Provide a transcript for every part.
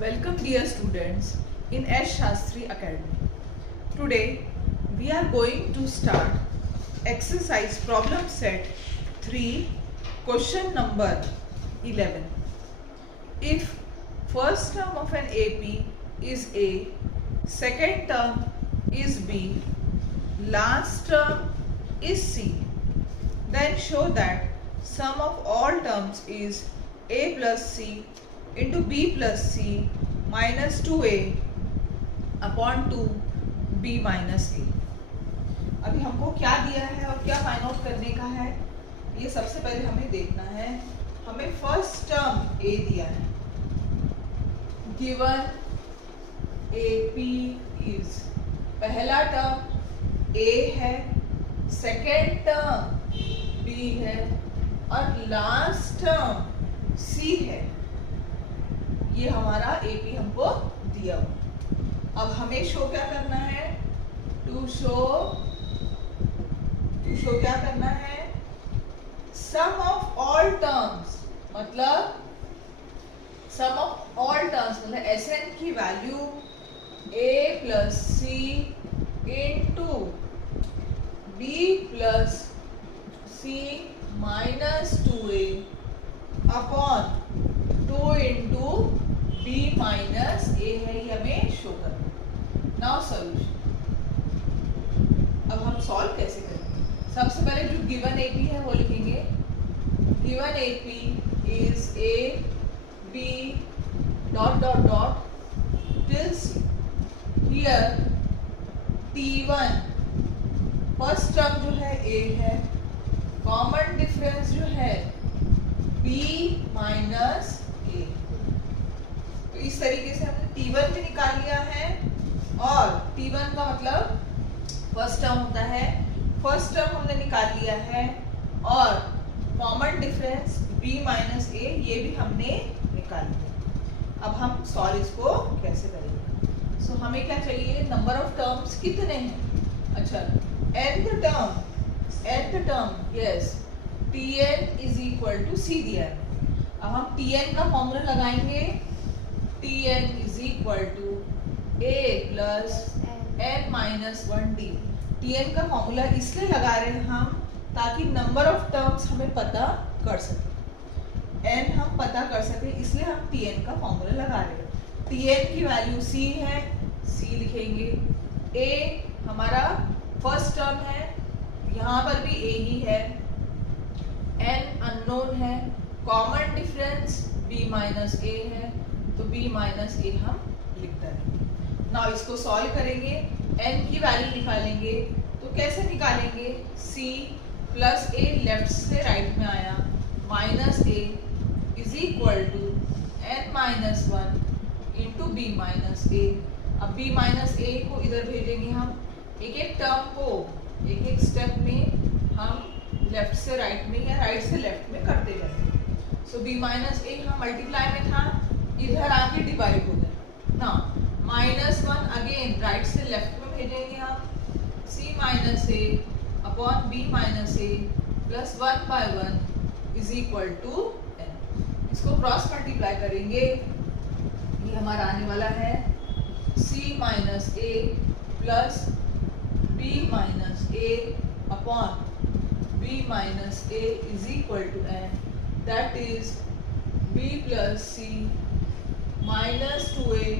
Welcome dear students in S. Shastri Academy. Today we are going to start exercise problem set 3 question number 11. If first term of an AP is A, second term is B, last term is C, then show that sum of all terms is A plus C into B plus C minus 2A upon 2 B minus A. अभी हमको क्या दिया है और क्या find out करने का है, ये सबसे पहले हमें देखना है. हमें फर्स्ट टर्म A दिया है. गिवन AP इज, पहला टर्म A है, सेकेंड टर्म B है और लास्ट टर्म C है. ये हमारा AP हमको दिया हुआ. अब हमें शो क्या करना है, टू शो क्या करना है, सम ऑफ ऑल टर्म्स, मतलब सम ऑफ ऑल टर्म्स मतलब Sn की value A plus C into B plus C minus 2A upon 2 into B minus A है, ये हमें शो करना. Now solution. अब हम सॉल्व कैसे करेंगे. सबसे पहले जो गिवन AP है वो लिखेंगे. Given AP is A B dot dot dot till C. Here T1 first term जो है A है, कॉमन डिफरेंस जो है B माइनस A. तो इस तरीके से हमने T1 भी निकाल लिया है और T1 का मतलब फर्स्ट टर्म होता है. फर्स्ट टर्म हमने निकाल लिया है और common difference B minus A ये भी हमने निकाल लिया. अब हम सॉल्व इसको कैसे करेंगे. सो हमें क्या चाहिए, नंबर ऑफ टर्म्स कितने हैं. अच्छा, nth term yes Tn is equal to C दिया है. अब हम Tn का फॉर्मूला लगाएंगे. Tn is equal to A plus n minus 1D. Tn का फॉर्मूला इसलिए लगा रहे हैं हम ताकि नंबर ऑफ टर्म्स हमें पता कर सके, n हम पता कर सके, इसलिए हम Tn का फॉर्मूला लगा रहे हैं. Tn की वैल्यू C है, C लिखेंगे. A हमारा फर्स्ट टर्म है, यहाँ पर भी A ही है. n अननोन है, common difference B minus A है, तो B माइनस A हम लिखते हैं. नाउ इसको सॉल्व करेंगे, n की वैल्यू निकालेंगे. तो कैसे निकालेंगे, C प्लस A लेफ्ट से राइट में आया, minus A is equal to n minus 1 into B minus A. अब B माइनस A को इधर भेजेंगे हम. एक एक टर्म को एक एक स्टेप में हम लेफ्ट से राइट में या राइट से लेफ्ट में करते जाएंगे. सो B माइनस A हम मल्टीप्लाई में था, इधर आके डिवाइड हो गया ना. माइनस 1 अगेन राइट से लेफ्ट में भेजेंगे हम. C minus A upon B minus A plus 1 by 1 is equal to n. इसको क्रॉस मल्टीप्लाई करेंगे, ये हमारा आने वाला है C minus A plus B minus A upon B minus A is equal to n. That is B plus C minus 2A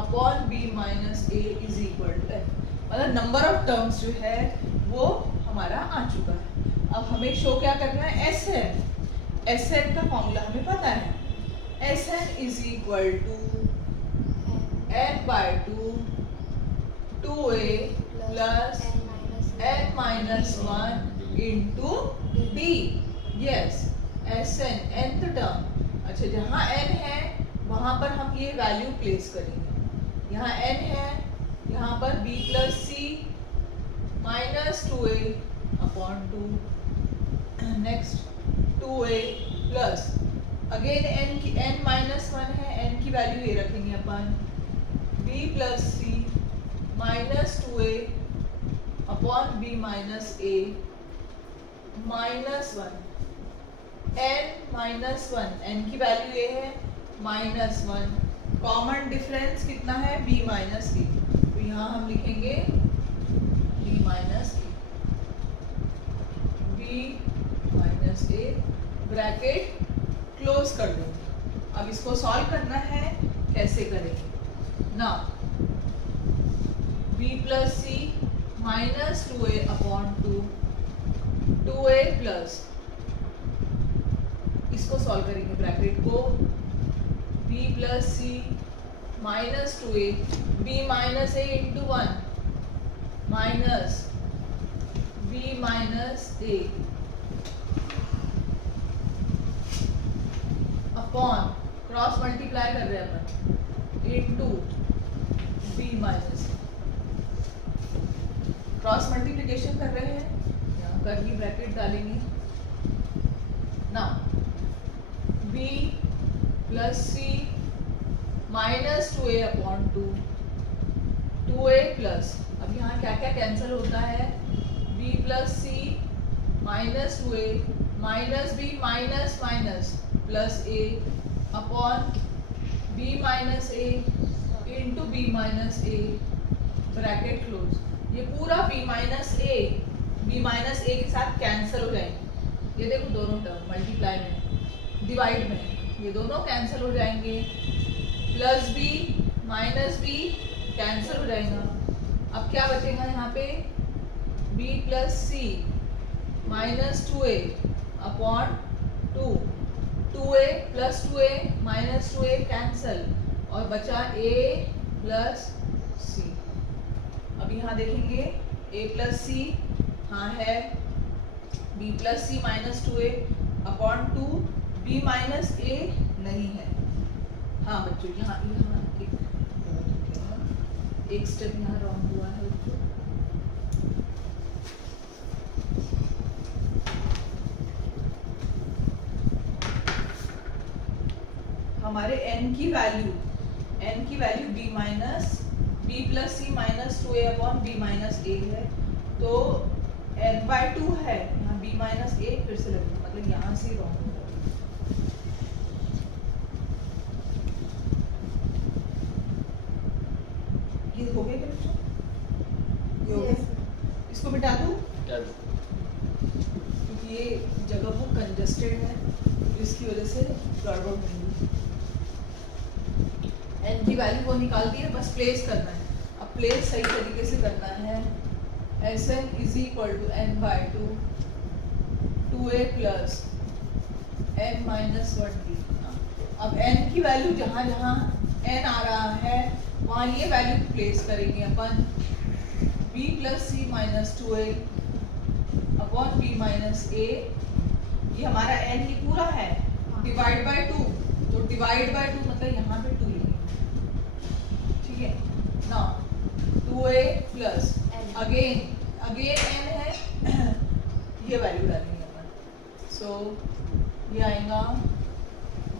upon B minus A is equal to n. मतलब number of terms जो है वो हमारा आ चुका है. अब हमें show क्या करना है, Sn का फॉर्मूला हमें पता है. Sn is equal to n by 2 2A plus n minus 1 into D. Yes, Sn nth term. अच्छा, जहाँ n है वहां पर हम ये वैल्यू प्लेस करेंगे. यहाँ n है, यहाँ पर B plus C minus 2A upon 2. Next 2A plus again n minus 1 है, n की वैल्यू ये रखेंगे अपन. B plus C minus 2A upon B minus A minus 1. n minus 1, n की वैल्यू ये है माइनस 1 कॉमन डिफरेंस कितना है b minus ए, तो यहाँ हम लिखेंगे b माइनस ए, b माइनस ए, ब्रैकेट क्लोज कर देंगे। अब इसको सॉल्व करना है, कैसे करेंगे ना, b plus C minus 2a upon 2a plus, इसको सॉल्व करेंगे ब्रैकेट को, b plus C minus 2a, b minus a into 1 minus b minus a upon, cross multiply कर रहे हैं अपन, into b minus, cross multiplication कर रहे हैं, यहाँ कर्ली ब्रैकेट डालेंगे ना, b plus C minus 2a upon 2a plus, अब यहाँ क्या क्या कैंसिल होता है, b plus C minus 2a minus b minus minus plus a upon b minus a into b minus a, bracket close. ये पूरा b माइनस a के साथ कैंसिल हो जाएंगे, ये देखो दोनों टर्म मल्टीप्लाई में, डिवाइड में, ये दोनों कैंसिल हो जाएंगे, plus b minus b cancel हो जाएगा। अब क्या बचेगा यहाँ पे, b plus C minus 2a upon 2a plus 2a minus 2a cancel, और बचा a प्लस सी। अब यहाँ देखेंगे a प्लस सी हाँ है, b plus C minus 2a upon 2b minus a नहीं है। हाँ बच्चों यहाँ एक स्टेप यहाँ रॉन्ग हुआ है बच्चों, हमारे n की value b plus C minus 2a upon b minus a है, तो n/2 है, यहाँ b माइनस a फिर से लगेगा, मतलब यहाँ से रॉन्ग होगा। ये हो गया क्या बच्चों? ये हो गया, इसको मिटा दूँ क्योंकि ये जगह बहुत कंजस्टेड है, तो इसकी वजह से गड़बड़ होगी। n की वैल्यू को निकाल दी है, बस प्लेस करना है। अब प्लेस सही तरीके से करना है, Sn is equal to n/2 2a plus n minus 1d। अब n की वैल्यू जहाँ जहाँ n आ रहा है वहाँ ये वैल्यू प्लेस करेंगे अपन, b plus C minus 2a upon b minus a, ये हमारा n ये पूरा है, डिवाइड बाय 2, तो डिवाइड बाय 2 मतलब यहाँ पे 2 लिखेंगे, ठीक है ना, 2a प्लस अगेन n है, ये वैल्यू डालेंगे अपन, सो ये आएगा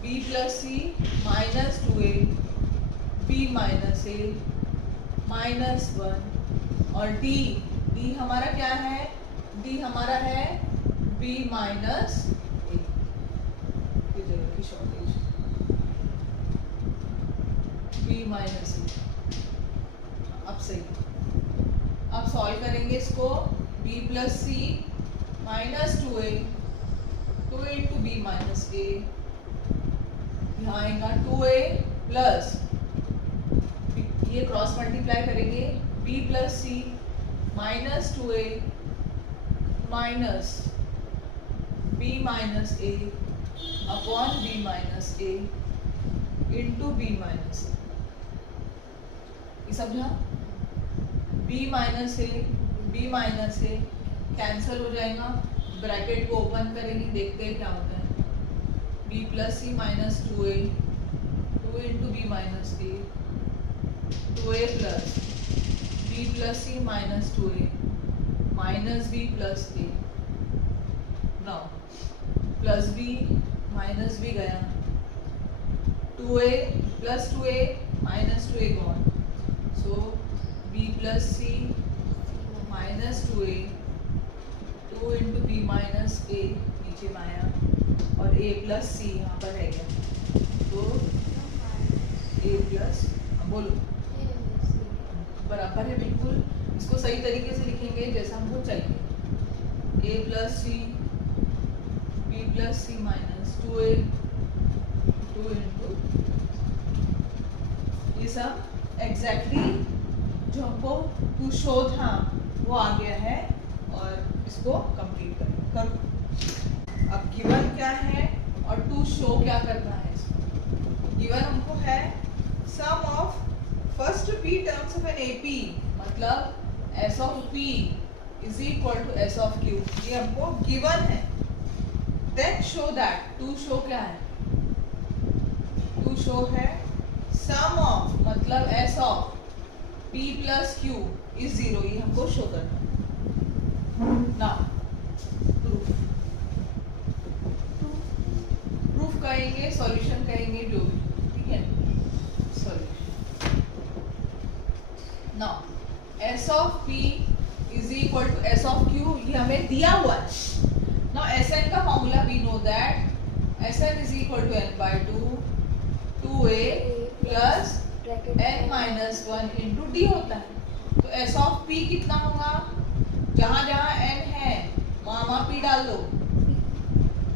b plus C minus 2a b minus a minus 1, और d हमारा क्या है, d हमारा है b माइनस a, ये जगह की शॉर्टेज, b माइनस a। अब सही, अब सॉल्व करेंगे इसको, b plus C minus 2a 2 into b minus a, यहाँ आएगा 2a प्लस, ये क्रॉस मल्टीप्लाई करेंगे, b plus C minus 2a minus b minus a upon b minus a into b minus a, ये समझा, b minus a cancel हो जाएगा, bracket को open करेंगे, देखते हैं क्या होता है, b plus C minus 2a 2 into b minus a 2a plus b plus C minus 2a minus b plus a, now plus b minus b गया, 2a plus 2a minus 2a gone, so b plus C minus 2a 2 into B minus A नीचे में आया, और a plus सी यहाँ पर रहेगा, तो ए plus, बोलो बराबर है बिल्कुल। इसको सही तरीके से लिखेंगे जैसा हमको चाहिए, ए plus C B plus C minus 2a 2 into, ये सब एग्जैक्टली जो हमको टू शो था वो आ गया है और इसको कंप्लीट करो। अब गिवन क्या है और टू शो क्या करना है इसको। गिवन हमको है sum of first p terms of an AP, मतलब s of p is equal to s of q, ये हमको गिवन है। Then show that, to show क्या है, टू शो है सम ऑफ मतलब s of p plus q is 0, ये हमको शो करना है। नाउ प्रूफ कहेंगे, सॉल्यूशन कहेंगे, जो भी, ठीक है। Solution, now s of p is equal to s of q, ये हमें दिया हुआ है। नाउ Sn का formula we know that Sn is equal to n by 2 2a plus n minus 1 into D होता है। तो s ऑफ p कितना होगा, जहां जहां n है वहां p डाल दो,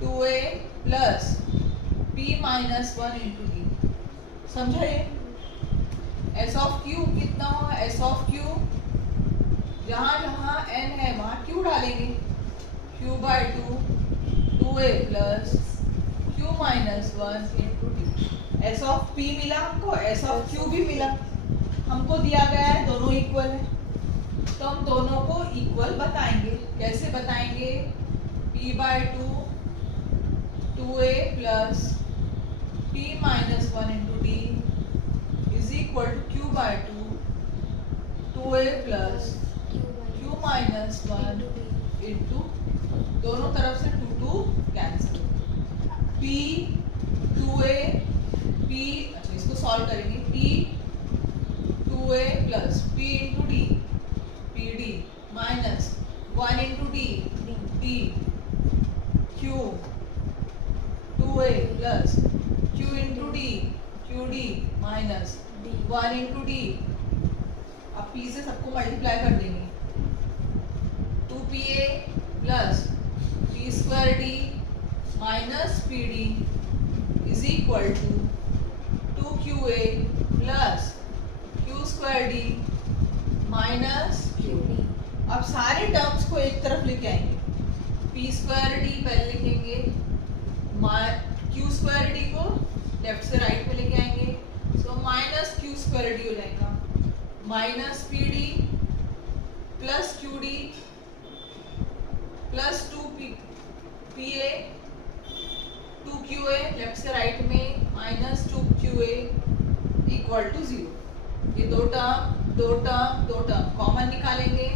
2a plus p minus 1 into D, समझा ये। s ऑफ q कितना होगा, s ऑफ q जहां जहां n है वहां q डालेंगे, q by 2 2a plus q minus 1 into D. s of p मिला हमको, s ऑफ q भी मिला, हमको दिया गया है दोनों इक्वल है, तो हम दोनों को इक्वल बताएंगे। कैसे बताएंगे, p by 2 2a plus p minus 1 into D is equal to q by 2 2a plus q minus 1 into, दोनों तरफ से 2 कैंसिल, p 2a p, अच्छा इसको सॉल्व करेंगे, p 2a plus p into D pd minus 1 into D d q 2a plus q into D qd minus 1 into D. अब p से सबको multiply कर देंगे, 2pa plus p square d minus pd is equal to 2qa plus q square d minus qd। अब सारे terms को एक तरफ लेके आएंगे, p स्क्वायर d पहले लिखेंगे, q स्क्वायर d को लेफ्ट से राइट में लेके आएंगे, so minus q square d हो जाएगा, minus pd plus qd plus 2pa 2qa left से राइट में माइनस 2qa इक्वल टू 0। ये दो टर्म कॉमन निकालेंगे,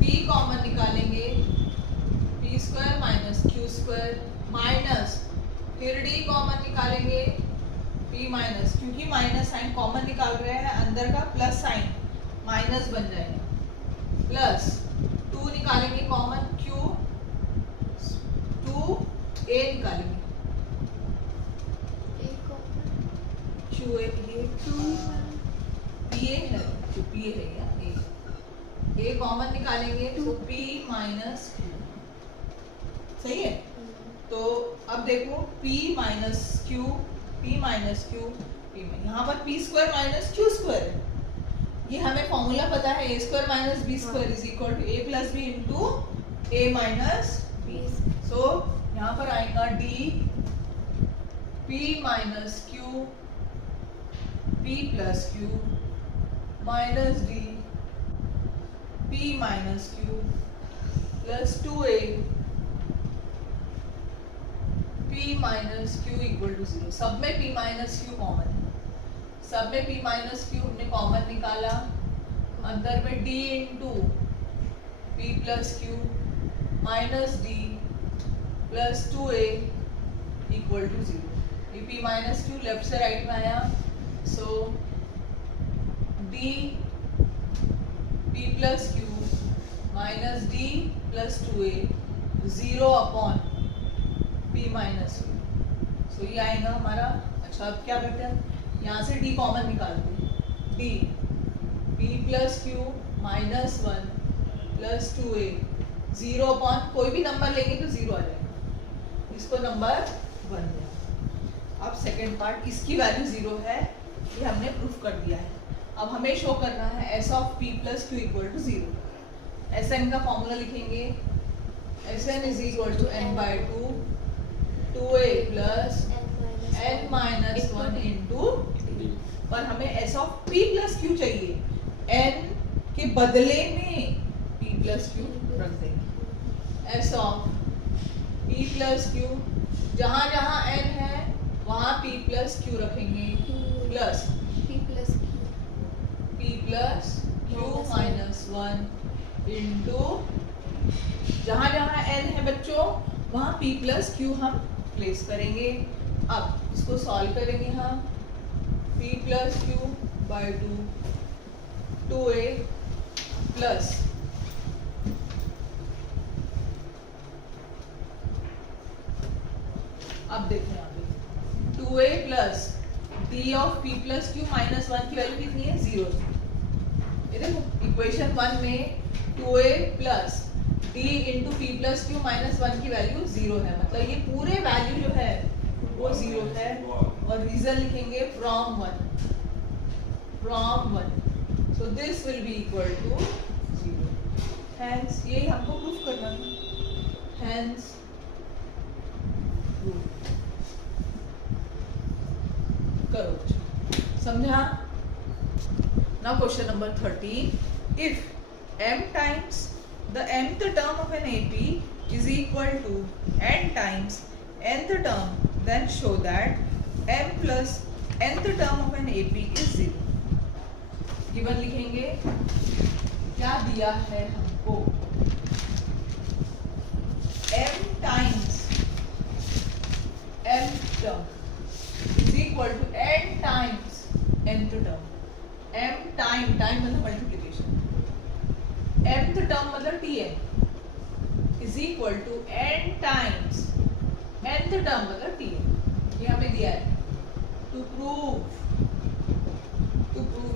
p कॉमन निकालेंगे, p square minus q square minus, फिर d कॉमन निकालेंगे, p माइनस, क्योंकि माइनस साइन कॉमन निकाल रहे हैं, अंदर का प्लस साइन माइनस बन जाएगा, प्लस 2 निकालेंगे कॉमन, q 2a निकालेंगे, q ये 2 pa है, जो pa है या a कॉमन निकालेंगे, तो p माइनस q, सही है। तो अब देखो p minus q p minus q p में, यहाँ पर p square minus q square है, ये हमें फॉर्मूला पता है, a square minus b square is equal to a plus b into a minus b। So यहाँ पर आएगा d p minus q p plus q minus d p minus q plus 2a p minus q equal to 0। सब में p minus q common है, सब में p minus q हमने common निकाला, अंदर में d into p plus q minus d plus 2a equal to 0। ये p माइनस q लेफ्ट से राइट में आया, so d p plus q minus d plus 2a 0 upon p minus q, so ये आएगा हमारा। अच्छा अब क्या करते हैं, यहाँ से d कॉमन निकालते हैं, d p plus Q minus 1 plus 2a, 0 upon कोई भी नंबर लेंगे तो 0 आ जाएगा, इसको नंबर 1 दिया। अब सेकेंड पार्ट, इसकी वैल्यू 0 है, ये हमने प्रूफ कर दिया है। अब हमें शो करना है S of p plus Q equal to 0। S N का फॉर्मूला लिखेंगे, S N is equal to n by 2 2a plus n minus 1 into d। पर हमें S of p plus Q चाहिए, n के बदले में p प्लस क्यू रख देंगे। S of p plus Q, जहाँ जहाँ n है वहाँ p प्लस क्यू रखेंगे, plus p plus Q minus 1 into, जहाँ जहाँ n है बच्चों वहाँ p प्लस क्यू हम प्लेस करेंगे। अब इसको सॉल्व करेंगे हम, p plus Q by 2 2a plus अब देखें यहाँ पे 2a plus d of p plus Q minus 1 की वैल्यू कितनी है, 0। ये देखो इक्वेशन 1 में 2a plus d into p plus Q minus 1 की वैल्यू 0 है, मतलब ये पूरे वैल्यू जो है वो 0 है। और रीजन लिखेंगे from 1, so this will be equal to 0। Hence ये हमको प्रूफ करना है, हेंस करो, समझा। Now question number 13, if m times the nth term of an AP is equal to n times nth term, then show that m plus nth term of an AP is 0। Given लिखेंगे, क्या दिया है हमको, m times m term is equal to n times nth term। m time मतलब multiplication, mth term मतलब tn is equal to n times nth term मतलब tn। ये हमें दिया है। टू प्रूव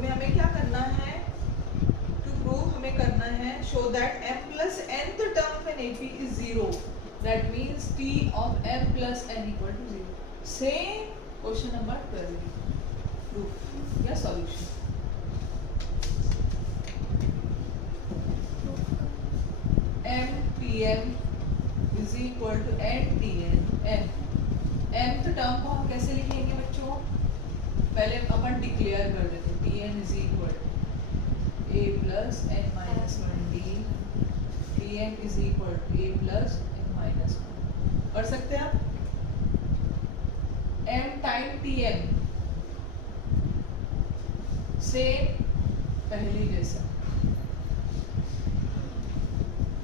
में हमें क्या करना है, टू प्रूव हमें करना है show that m plus nth term of an AP is 0, that means t of m plus n equal to 0। Same question number 12, proof या solution. m pm is equal to n tn। nth term को हम कैसे लिखेंगे बच्चों, पहले अपन declare कर देते, tn is equal to a plus n minus 1d, tn is equal to a plus n minus 1। कर सकते हैं आप, m टाइम tn से पहले जैसा,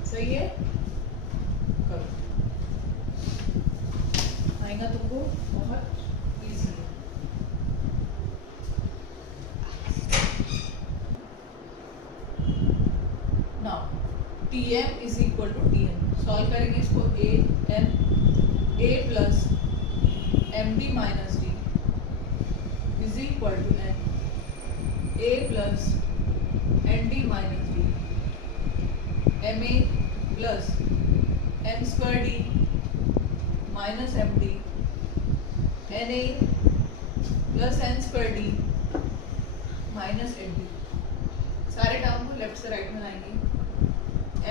सही है, करो, आएगा तुमको, बहुत इजी है। Now tm is equal to tn, solve करेंगे इसको, a plus md minus d is equal to n a plus nd minus d, ma plus m square d minus md, na plus n square d minus nd। सारे term को left से right में लाएंगे,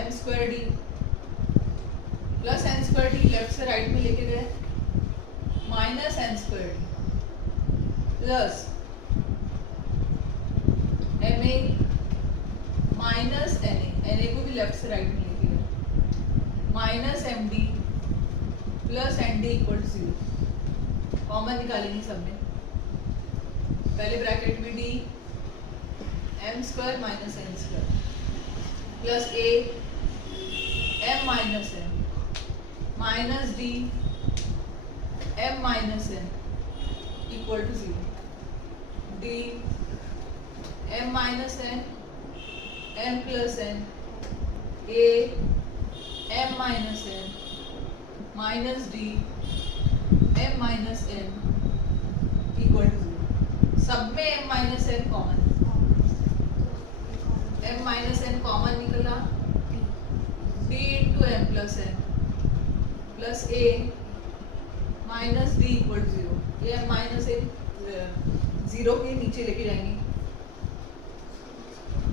m square d plus n square d left से right में लेके गए, minus n square d plus ma minus na को भी लेफ्ट से राइट में लेके गए, minus md plus nd equal to 0। Common निकालेंगे सब में, पहले ब्रैकेट में d m square minus n square plus a m minus n minus d m minus n equal to 0। d m minus n m plus n a m minus n minus d m minus n equal to 0। सब में m minus n common, m minus n common निकला, d into m plus n plus a minus d equal to 0। ये m minus n 0 के नीचे लेके जाएंगे,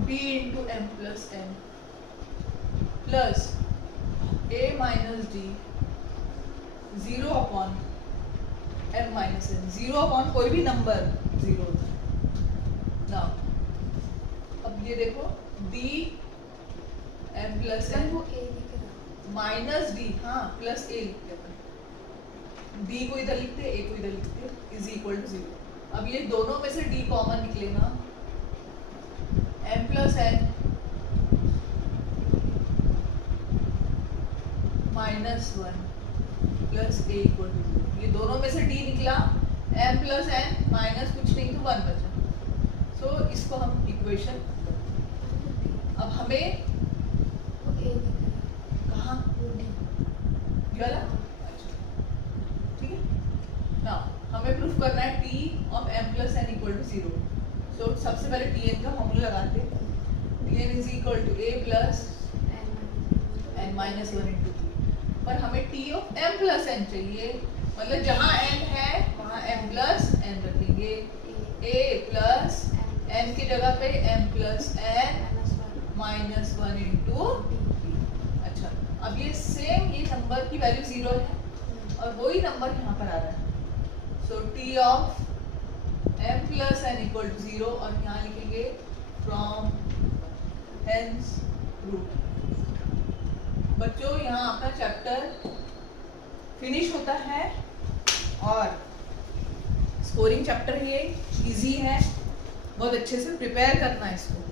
b into m plus n plus a minus d 0 upon m minus n। 0 upon कोई भी number 0 होता है ना। अब ये देखो d m plus n minus d, हाँ प्लस a लिखते हैं, d को इधर लिखते a को इधर लिखते, इज इक्वल टू 0। अब ये दोनों में से d कॉमन निकलेगा, m plus n minus 1 plus a equal to 0। ये दोनों में से d निकला, m प्लस n माइनस कुछ नहीं तो 1 बचा। सो इसको हम इक्वेशन, अब हमें कहाँ ये वाला, अच्छा ठीक है ना। हमें प्रूफ करना है t of m plus n equal to 0। So सबसे पहले tn का फॉर्मूला लगाते हैं, tn is equal to a plus n minus 1 into 3। पर हमें t of m plus n चाहिए, मतलब जहाँ n है वहाँ m प्लस n रखेंगे, a प्लस n की जगह पे m plus n minus 1 into. अच्छा, अब ये सेम ये नंबर की वैल्यू 0 है और वही नंबर यहाँ पर आ रहा है। So t of m plus n equal to 0 और यहाँ लिखेंगे फ्रॉम हेंस रूट। बच्चों यहाँ आपका चैप्टर फिनिश होता है और स्कोरिंग चैप्टर ये इजी है, बहुत अच्छे से प्रिपेयर करना है इसको।